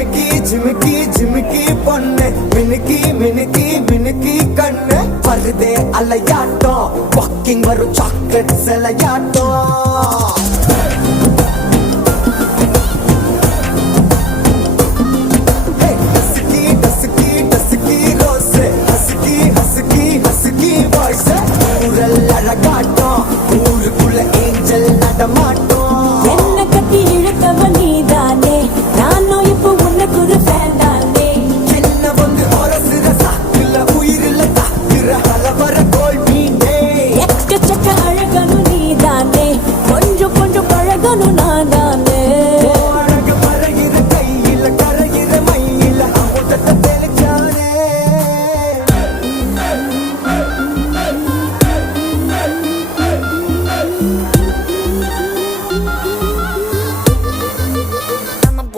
ஜிமிக்கி ஜிமிக்கி ஜிமிக்கி பொண்ணு மினுக்கி மினுக்கி மினுக்கி கண்ணு வருதே அலையாட்டம் வாக்கிங் வரும் சாக்லேட் சிலையாட்டம்